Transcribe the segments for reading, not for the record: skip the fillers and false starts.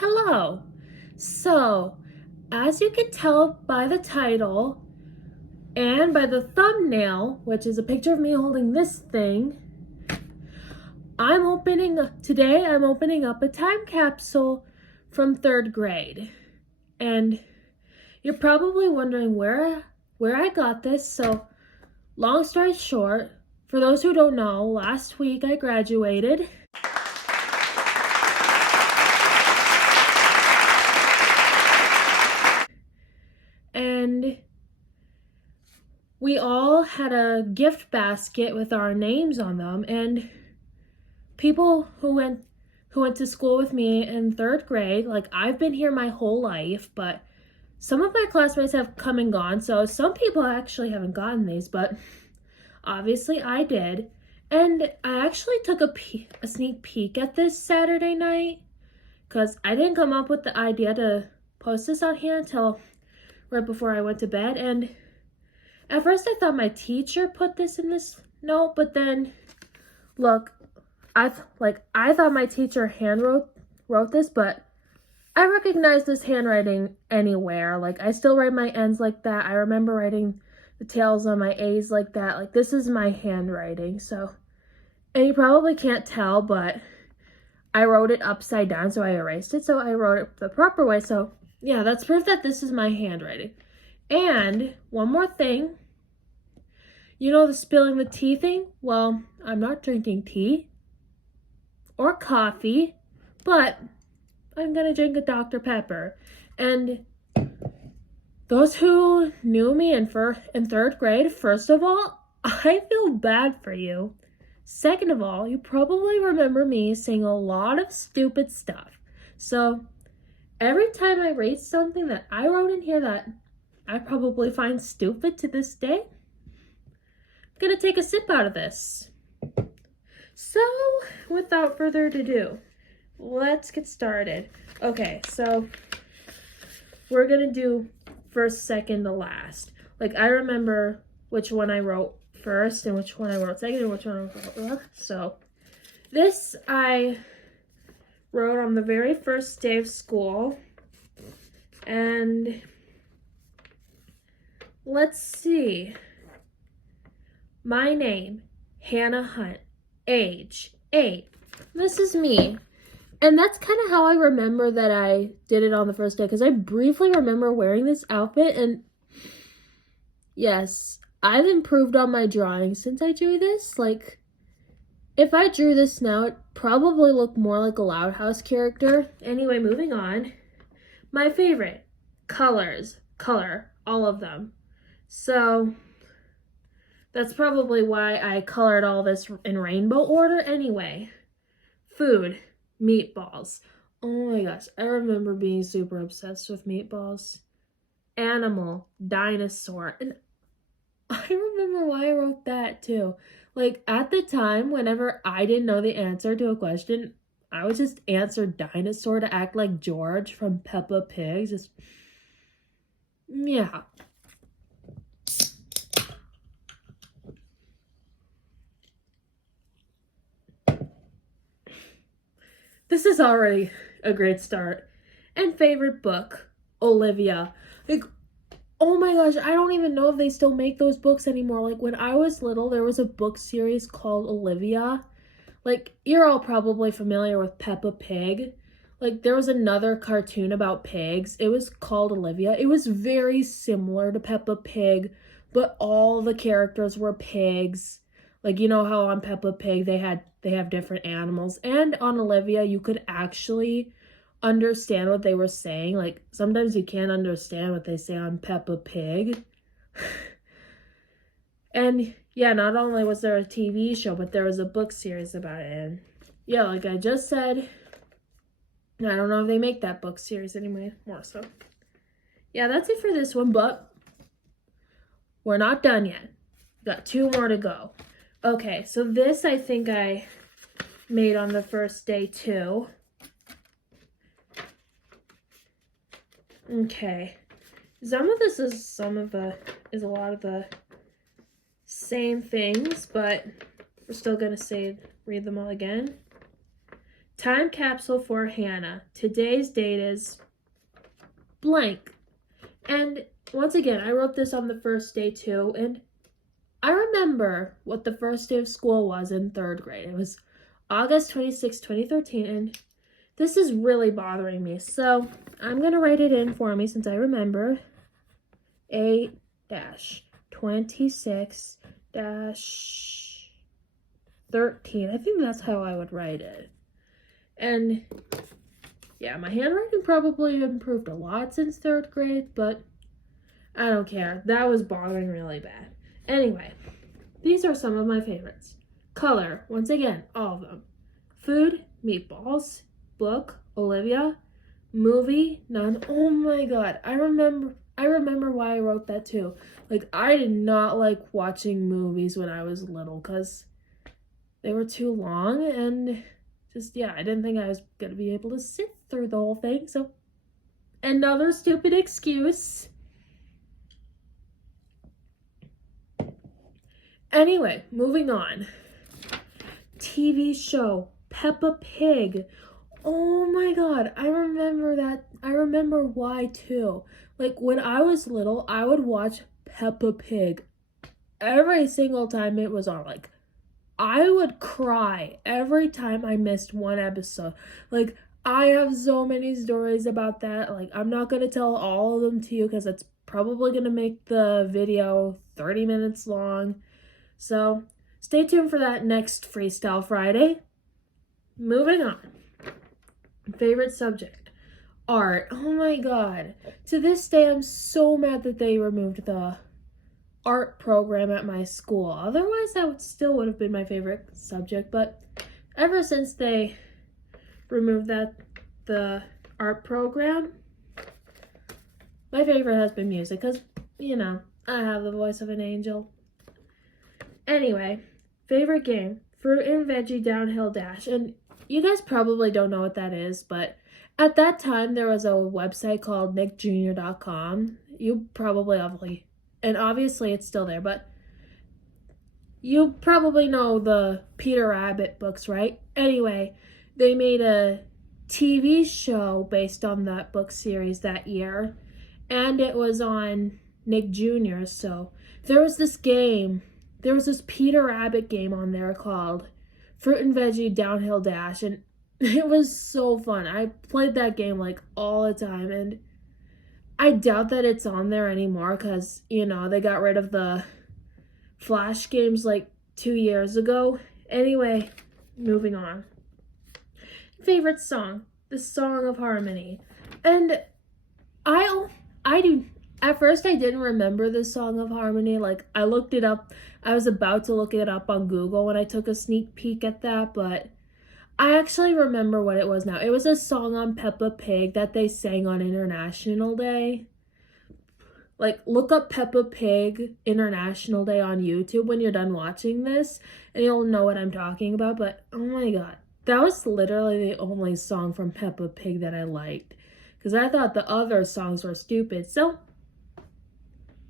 Hello. So, as you can tell by the title and by the thumbnail, which is a picture of me holding this thing, I'm opening up a time capsule from 3rd grade. And you're probably wondering where I got this. So, long story short, for those who don't know, last week I graduated. And we all had a gift basket with our names on them, and people who went to school with me in 3rd grade, like I've been here my whole life, but some of my classmates have come and gone, so some people actually haven't gotten these, but obviously I did. And I actually took a sneak peek at this Saturday night, because I didn't come up with the idea to post this on here until right before I went to bed. And at first I thought my teacher put this in this note, but then look, I thought my teacher wrote this, but I recognize this handwriting anywhere. Like, I still write my N's like that. I remember writing the tails on my A's like that. Like, this is my handwriting. So, and you probably can't tell, but I wrote it upside down, so I erased it. So I wrote it the proper way. So yeah, that's proof that this is my handwriting. And one more thing, you know the spilling the tea thing? Well, I'm not drinking tea or coffee, but I'm gonna drink a Dr. Pepper. And those who knew me in 3rd grade, first of all, I feel bad for you. Second of all, you probably remember me saying a lot of stupid stuff. So every time I read something that I wrote in here that I probably find stupid to this day, I'm gonna take a sip out of this. So, without further ado, let's get started. Okay, so we're gonna do first, second to last. Like, I remember which one I wrote first and which one I wrote second and which one I wrote last. So this I wrote on the very first day of school. And let's see. My name, Hannah Hunt. Age, 8. This is me. And that's kind of how I remember that I did it on the first day, because I briefly remember wearing this outfit. And yes, I've improved on my drawing since I drew this. Like, if I drew this now, it probably looked more like a Loud House character. Anyway, moving on. My favorite, color, all of them. So that's probably why I colored all this in rainbow order. Anyway, food, meatballs. Oh my gosh, I remember being super obsessed with meatballs. Animal, dinosaur, and I remember why I wrote that too. Like, at the time, whenever I didn't know the answer to a question, I would just answer dinosaur to act like George from Peppa Pig. Just, yeah. This is already a great start. And favorite book, Olivia. Like, oh my gosh, I don't even know if they still make those books anymore. Like, when I was little, there was a book series called Olivia. Like, you're all probably familiar with Peppa Pig. Like, there was another cartoon about pigs. It was called Olivia. It was very similar to Peppa Pig, but all the characters were pigs. Like, you know how on Peppa Pig they have different animals. And on Olivia, you could actually understand what they were saying. Like, sometimes you can't understand what they say on Peppa Pig. And yeah, not only was there a TV show, but there was a book series about it. And yeah, like I just said, I don't know if they make that book series anymore. So yeah, that's it for this one, but we're not done yet. Got 2 more to go. Okay, so this I think I made on the first day too. Okay, some of this is a lot of the same things, but we're still gonna read them all again. Time capsule for Hannah. Today's date is blank. And once again, I wrote this on the first day too, and I remember what the first day of school was in 3rd grade. It was August 26, 2013, and this is really bothering me. So I'm going to write it in for me since I remember. 8-26-13. I think that's how I would write it. And yeah, my handwriting probably improved a lot since 3rd grade, but I don't care. That was bothering really bad. Anyway, these are some of my favorites. Color, once again, all of them. Food, meatballs. Book, Olivia. Movie, none. Oh my god, I remember why I wrote that too. Like, I did not like watching movies when I was little because they were too long and just, yeah, I didn't think I was gonna be able to sit through the whole thing, so another stupid excuse. Anyway, moving on. TV show, Peppa Pig. Oh my god, I remember that. I remember why too. Like, when I was little, I would watch Peppa Pig every single time it was on. Like, I would cry every time I missed one episode. Like, I have so many stories about that. Like, I'm not going to tell all of them to you because it's probably going to make the video 30 minutes long. So, stay tuned for that next Freestyle Friday. Moving on. Favorite subject. Art. Oh my god. To this day, I'm so mad that they removed the art program at my school. Otherwise, that would have been my favorite subject, but ever since they removed the art program, my favorite has been music because, I have the voice of an angel. Anyway, favorite game, Fruit and Veggie Downhill Dash. And you guys probably don't know what that is, but at that time there was a website called nickjr.com. You probably, and obviously it's still there, but you probably know the Peter Rabbit books, right? Anyway, they made a TV show based on that book series that year, and it was on Nick Jr. So there was this Peter Rabbit game on there called Fruit and Veggie Downhill Dash, and it was so fun. I played that game like all the time, and I doubt that it's on there anymore because, they got rid of the Flash games like 2 years ago. Anyway, moving on. Favorite song, The Song of Harmony. And at first I didn't remember the Song of Harmony. Like, I looked it up. I was about to look it up on Google when I took a sneak peek at that, but I actually remember what it was now. It was a song on Peppa Pig that they sang on International Day. Like, look up Peppa Pig International Day on YouTube when you're done watching this, and you'll know what I'm talking about, but oh my god. That was literally the only song from Peppa Pig that I liked, because I thought the other songs were stupid. So,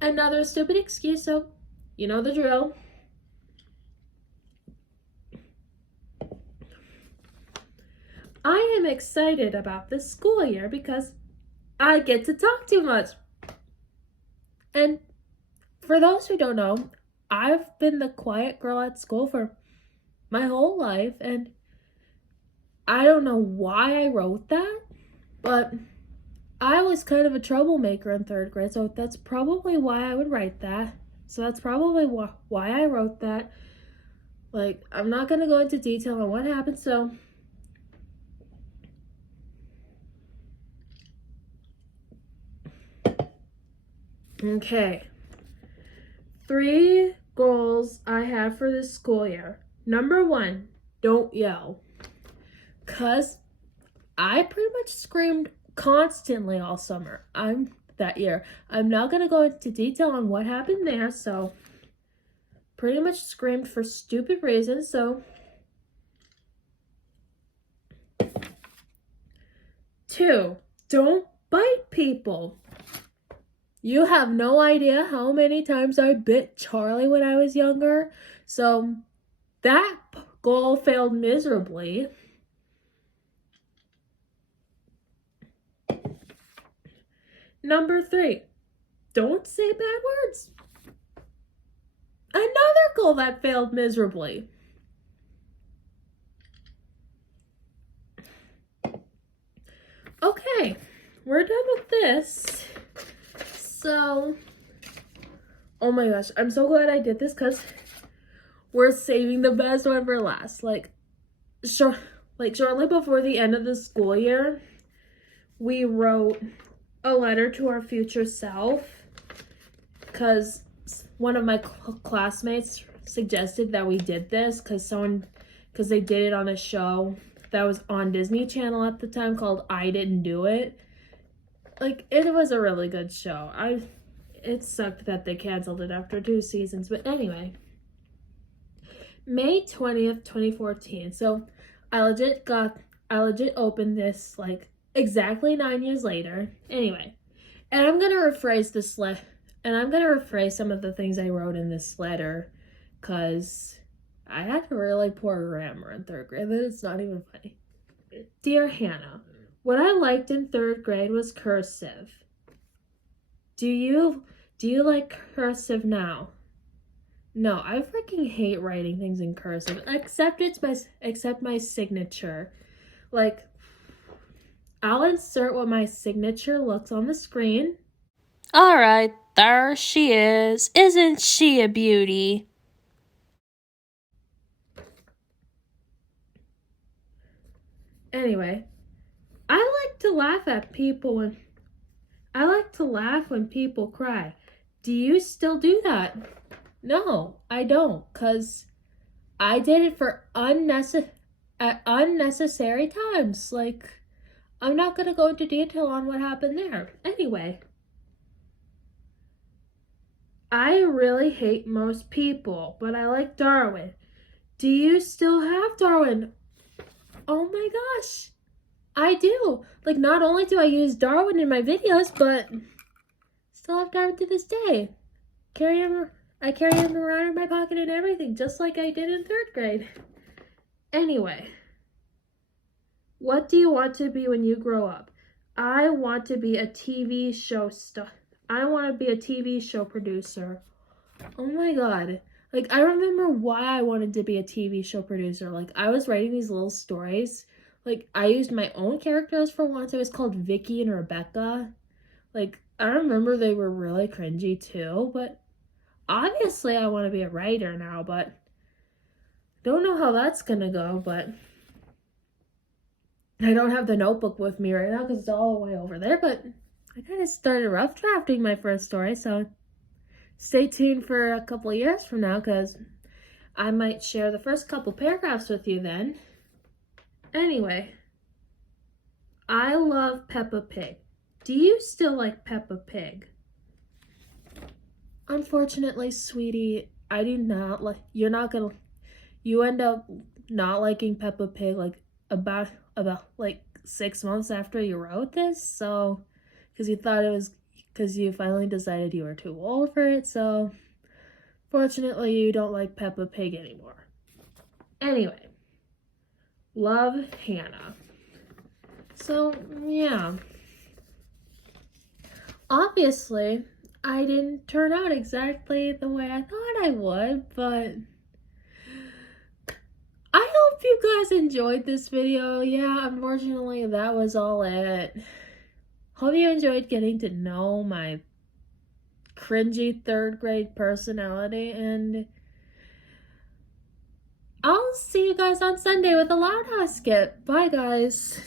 another stupid excuse, so you know the drill. I am excited about this school year because I get to talk too much. And for those who don't know, I've been the quiet girl at school for my whole life, and I don't know why I wrote that, but I was kind of a troublemaker in 3rd grade, so that's probably why I would write that. So that's probably why I wrote that. Like, I'm not going to go into detail on what happened, so okay. 3 goals I have for this school year. Number 1, don't yell. Because I pretty much screamed constantly all summer. That year. I'm not going to go into detail on what happened there, so pretty much screamed for stupid reasons, so 2, don't bite people. You have no idea how many times I bit Charlie when I was younger, so that goal failed miserably. Number 3, don't say bad words. Another goal that failed miserably. Okay, we're done with this. So, oh my gosh, I'm so glad I did this because we're saving the best one for last. Shortly before the end of the school year, we wrote a letter to our future self because one of my classmates suggested that we did this because they did it on a show that was on Disney Channel at the time called I Didn't Do It. Like, it was a really good show. It sucked that they canceled it after 2 seasons, but anyway. May 20th, 2014. So I legit opened this like exactly 9 years later. Anyway, and I'm gonna rephrase some of the things I wrote in this letter because I had really poor grammar in 3rd grade. It's not even funny. Dear Hannah, what I liked in 3rd grade was cursive. Do you like cursive now? No, I freaking hate writing things in cursive, except my signature. Like, I'll insert what my signature looks on the screen. All right, there she is. Isn't she a beauty? Anyway, I like to laugh when people cry. Do you still do that? No, I don't, because I did it for unnecessary times. Like, I'm not going to go into detail on what happened there. Anyway, I really hate most people, but I like Darwin. Do you still have Darwin? Oh my gosh, I do. Like, not only do I use Darwin in my videos, but still have Darwin to this day. I carry him around in my pocket and everything, just like I did in 3rd grade. Anyway, what do you want to be when you grow up? I want to be a TV show I want to be a TV show producer. Oh my god. Like, I remember why I wanted to be a TV show producer. Like, I was writing these little stories. Like, I used my own characters for once. It was called Vicky and Rebecca. Like, I remember they were really cringy too, but obviously I want to be a writer now, but don't know how that's gonna go, but I don't have the notebook with me right now because it's all the way over there, but I kind of started rough drafting my first story, so stay tuned for a couple years from now because I might share the first couple paragraphs with you then. Anyway, I love Peppa Pig. Do you still like Peppa Pig? Unfortunately, sweetie, I do not like. You end up not liking Peppa Pig like about like 6 months after you wrote this, so because you finally decided you were too old for it, so fortunately you don't like Peppa Pig anymore. Anyway, love, Hannah. So yeah, obviously I didn't turn out exactly the way I thought I would, but I hope you guys enjoyed this video. Yeah, unfortunately, that was all it. Hope you enjoyed getting to know my cringy 3rd grade personality, and I'll see you guys on Sunday with a Loud House skit. Bye, guys.